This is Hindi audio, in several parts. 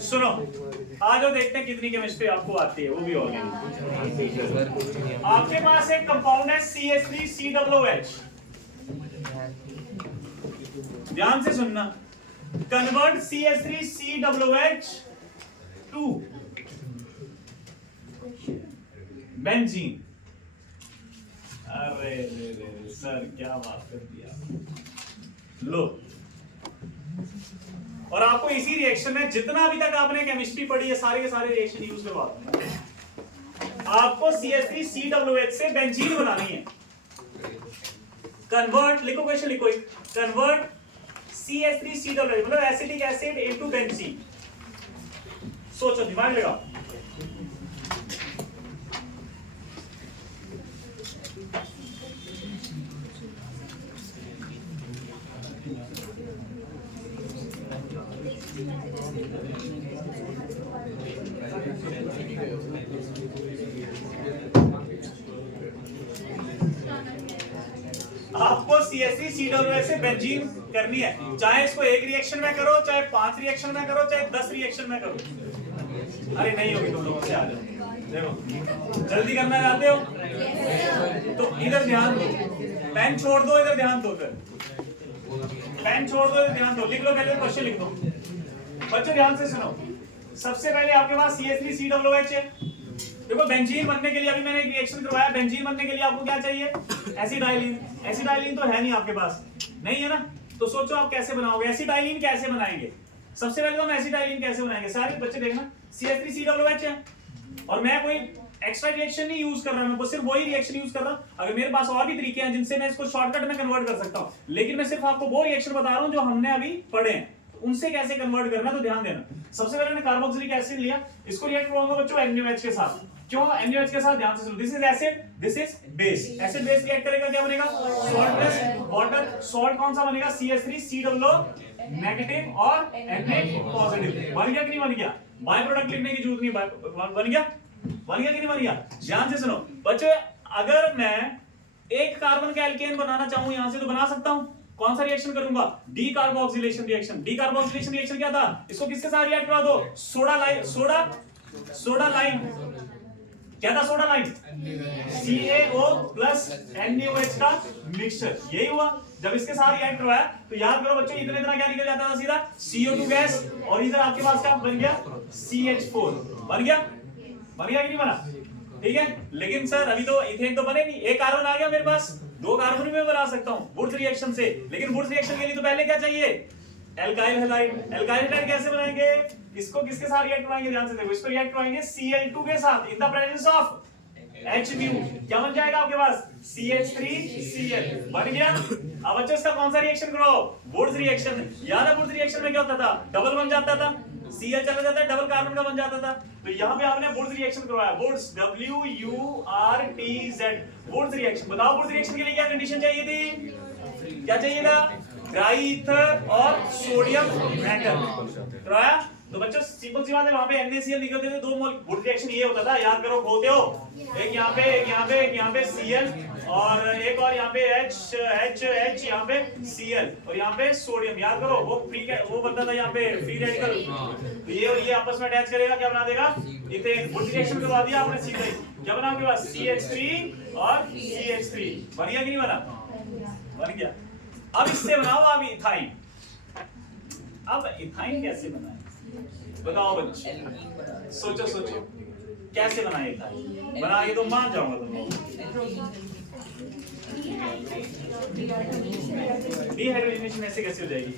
सुनो, आज जो देखते हैं कितनी केमिस्ट्री आपको आती है, वो भी ऑर्गेनिक। आपके पास एक कंपाउंड है CH3COOH। ध्यान से सुनना, कन्वर्ट CH3COOH टू बेंजीन। अरे सर क्या बात कर दिया। लो, और आपको इसी रिएक्शन में जितना अभी तक आपने केमिस्ट्री पढ़ी है सारे के सारे रिएक्शन यूज करवा दूंगा। आपको CH3COOH से बेंजीन बनानी है। कन्वर्ट, लिखो क्वेश्चन लिखो, कन्वर्ट CH3COOH मतलब एसिटिक एसिड इनटू बेंजीन। सोचो, दिमाग लगाओ। आपको CH3COOH से बेंजीन करनी है, चाहे इसको एक रिएक्शन में करो, चाहे 5 रिएक्शन में करो, चाहे 10 रिएक्शन में करो। अरे नहीं होगी तुम लोगों से, आ जाओ। देखो, जल्दी करना चाहते हो तो इधर ध्यान दो, पेन छोड़ दो, इधर ध्यान दो, फिर पेन छोड़ दो, इधर ध्यान दो, लिख लो, पहले क्वेश्चन लिख दो। बच्चों ध्यान से सुनो, सबसे पहले आपके पास CH3COOH है। देखो, बेंजीन बनने के लिए अभी मैंने एक रिएक्शन करवाया, बेंजीन बनने के लिए आपको क्या चाहिए? एसिटाइलिन। एसिटाइलिन तो है नहीं आपके पास, नहीं है ना? तो सोचो आप कैसे बनाओगे एसिटाइलिन, कैसे बनाएंगे? सबसे पहले तो हम एसिटाइलिन कैसे बनाएंगे, सारे बच्चे देखना, CH3COOH है और मैं कोई एक्स्ट्रा रिएक्शन नहीं यूज कर रहा, मैं सिर्फ वही रिएक्शन यूज कर रहा हूं। अगर मेरे पास और भी तरीके हैं जिनसे मैं इसको शॉर्टकट में कन्वर्ट कर सकता हूं, लेकिन मैं सिर्फ आपको वो रिएक्शन बता रहा हूं जो हमने अभी पढ़े हैं, उनसे कैसे कन्वर्ट करना, तो ध्यान देना। सबसे पहले मैंने कार्बोक्सिलिक एसिड लिया, इसको रिएक्ट करूंगा बच्चों NaOH के साथ। क्यों NaOH के साथ? ध्यान से सुनो, this is acid, this is base. Acid base react करेगा, क्या बनेगा? Salt plus water. सॉल्ट कौन सा बनेगा? CH3COO नेगेटिव और Na पॉजिटिव। बन गया कि नहीं बन गया? बाय प्रोडक्ट लिखने की जरूरत नहीं, बन गया? बन गया कि नहीं बन गया? ध्यान से सुनो बच्चों, अगर मैं एक कार्बन का एल्केन बनाना चाहूं यहां से तो बना सकता हूं। कौन सा रिएक्शन करूंगा? Decarboxylation reaction. डीकार्बोक्सिलेशन रिएक्शन क्या था? इसको किसके साथ रिएक्ट करा दो? Soda lime, soda lime. क्या था? Soda lime, CaO plus NaOH का मिक्सचर। यही हुआ। जब इसके साथ रिएक्ट करवाया तो याद करो बच्चों, इतना इतना क्या निकल जाता था? सीधा CO2 गैस, और इधर आपके पास क्या बन गया? CH4 बन गया। बन गया कि नहीं बना? ठीक है, लेकिन सर अभी तो इथेन तो बने नहीं, एक कार्बन आ गया मेरे पास, 2 कार्बन में बना सकता हूं वुड्स रिएक्शन से। लेकिन वुड्स रिएक्शन के लिए तो पहले क्या चाहिए? Alkyl halide. एल्काइल हैलाइड कैसे बनाएंगे? इसको किसके साथ रिएक्ट कराएंगे? ध्यान से देखो, इसको रिएक्ट कराएंगे Cl2 के साथ in the presence of Hmu। क्या बन जाएगा आपके पास? CH3Cl बन गया। अब बच्चों इसका कौन सा रिएक्शन कराओ? Wurtz reaction. याद है वुड्स रिएक्शन में क्या होता था? डबल बन जाता था, Cl चला जाता है, डबल कार्बन का बन जाता था। तो यहाँ पे आपने वुड्स रिएक्शन करवाया, वुड्स WURTZ वुड्स रिएक्शन। बताओ वुड्स रिएक्शन के लिए क्या कंडीशन चाहिए थी? क्या चाहिए था? ड्राई ईथर और सोडियम मेटल कराया। तो बच्चों सिंपल सी बात है, वहां पे NaCl निकलते थे, 2 मोल। वुड रिएक्शन ये होता था, याद करो, होते हो, एक यहाँ पे, एक यहाँ पे, एक यहाँ पे Cl, और एक और यहाँ पे H यहाँ पे Cl, और यहाँ पे सोडियम। याद करो, वो फ्री, वो बनता था यहाँ पे फ्री रेडिकल। तो ये और ये आपस में अटैच करेगा, क्या बना देगा? इथेन। वुड रिएक्शन करवा दिया आपने सीधे ही, क्या बना आपके पास? CH3 और CH3 बन गया कि नहीं बना? बन गया। अब इससे बनाओ आप इथाइन। अब इथाइन कैसे बनाए बताओ बच्चे, सोचो सोचो कैसे बनाए इथाइन? बना के तो मान जाऊंगा तुम लोग। डिहाइड्रोजनेशन ऐसे कैसे हो जाएगी?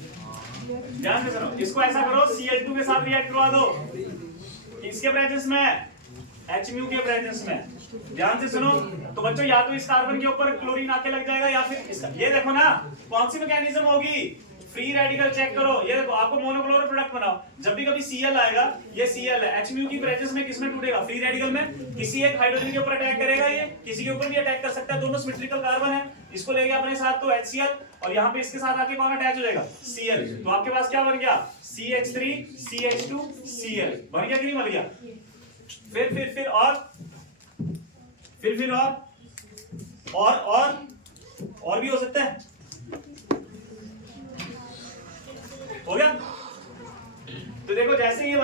ध्यान से सुनो, इसको ऐसा करो, Cl2 के साथ रिएक्ट करवा दो, इसके प्रेजेंस में, Hmu के प्रेजेंस में। ध्यान से सुनो, तो बच्चों या तो इस कार्बन के ऊपर क्लोरीन आके लग जाएगा, या फिर इसका, ये देखो ना कौन सी मैकेनिज्म होगी? फ्री रेडिकल चेक करो, ये देखो, आपको मोनोक्लोरल प्रोडक्ट बनाओ, जब भी कभी Cl आएगा, ये Cl है, Hmu की प्रेजेंस में किसमें टूटेगा? फ्री रेडिकल में। किसी एक हाइड्रोजन के ऊपर अटैक करेगा, ये किसी के ऊपर भी अटैक कर सकता है, दोनों सिमेट्रिकल कार्बन है। इसको ले गया अपने साथ तो HCl, और यहाँ पे इसके साथ आके कौन अटैच हो जाएगा? Cl। तो आपके पास क्या बन गया? CH3 CH2 Cl बन गया कि नहीं बन गया? फिर और भी हो सकता है।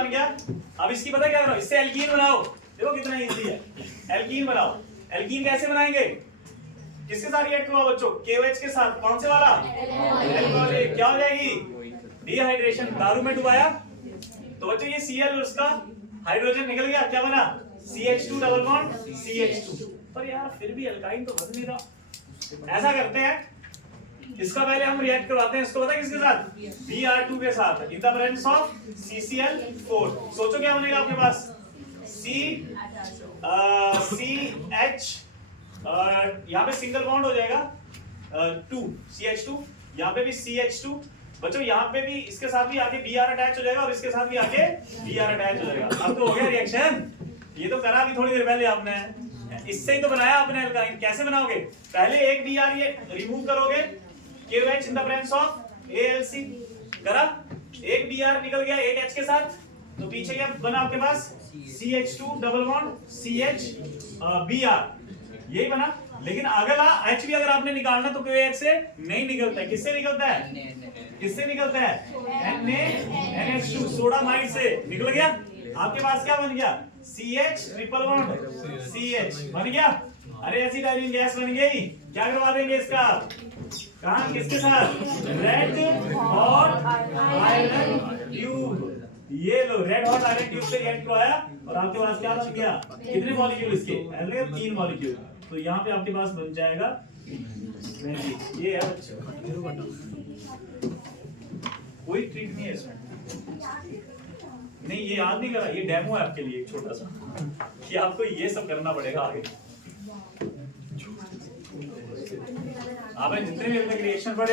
बन गया। अब इसकी पता क्या करो, इससे एल्कीन बनाओ। देखो कितना इजी है, एल्कीन बनाओ। एल्कीन कैसे बनाएंगे, किसके साथ रिएक्ट करो बच्चों, KOH के साथ। कौन से वाला, अल्कोहलिक। क्या हो जाएगी, डिहाइड्रेशन। दारू में डुबाया तो बच्चों ये Cl उसका हाइड्रोजन निकल गया, क्या बना, CH2 डबल बॉन्ड CH2। पर यार फिर भी अल्काइन तो बन नहीं रहा। ऐसा करते हैं, इसका पहले हम रिएक्ट करवाते हैं, इसको पता है किसके साथ, Br2 के साथ, in the presence of CCl4। सोचो क्या बनेगा आपके पास, CH, यहाँ पे सिंगल बॉन्ड हो जाएगा 2 CH2, यहाँ पे भी CH2। बच्चों यहाँ पे भी इसके साथ भी आके Br अटैच हो जाएगा और इसके साथ भी आके Br अटैच हो जाएगा। अब तो हो गया रिएक्शन, ये तो करा भी थोड़ी देर पहले आपने, इससे ही तो बनाया आपने अल्काइन। कैसे बनाओगे, पहले एक Br ये रिमूव करोगे, KOH in the presence of AlC करा, एक Br निकल गया एक H के साथ, तो पीछे क्या बना आपके पास, CH2 double bond CH Br, यही बना। लेकिन अगला H भी अगर आपने निकालना तो KOH से नहीं निकलता है, किससे निकलता है, किससे निकलता है, NH2 सोडामाइड से निकल गया। आपके पास क्या बन गया, CH ट्रिपल बॉन्ड CH बन गया। अरे ऐसी डाइल्यूट गैस बन गई, क्या करवा देंगे इसका, कहां किसके साथ, रेड हॉट आयरन ट्यूब। ये लो रेड हॉट आयरन ट्यूब से रिएक्ट करवाया और आपके पास क्या बन गया, कितने मॉलिक्यूल इसके, 3 मॉलिक्यूल। तो यहाँ पे आपके पास बन जाएगा ये है बच्चों, कोई ट्रिक नहीं है इसमें, नहीं ये याद नहीं करा, ये डेमो है आपके लिए एक छोटा सा, कि आपको ये सब करना पड़ेगा आगे। आपने जितने भी अपने रिएक्शन पढ़े